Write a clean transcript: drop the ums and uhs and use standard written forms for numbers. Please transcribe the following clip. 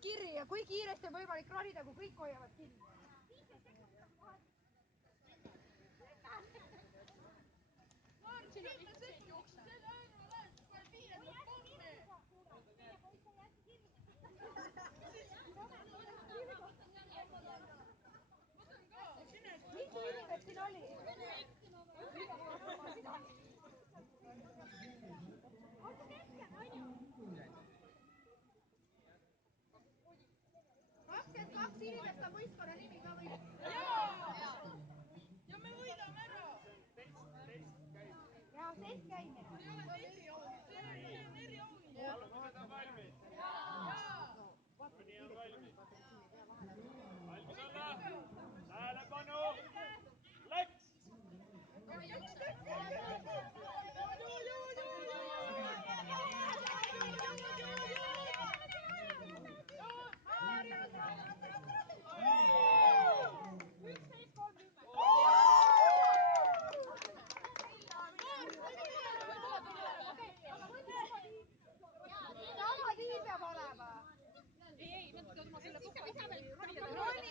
kiri ja kui kiiresti on võimalik ronida, kui kõik hoiavad kinni. Mitu inimest siin oli? Kaks inimest on võistkonna nimi ka või? Ja me võidame ära! Ja test käimine.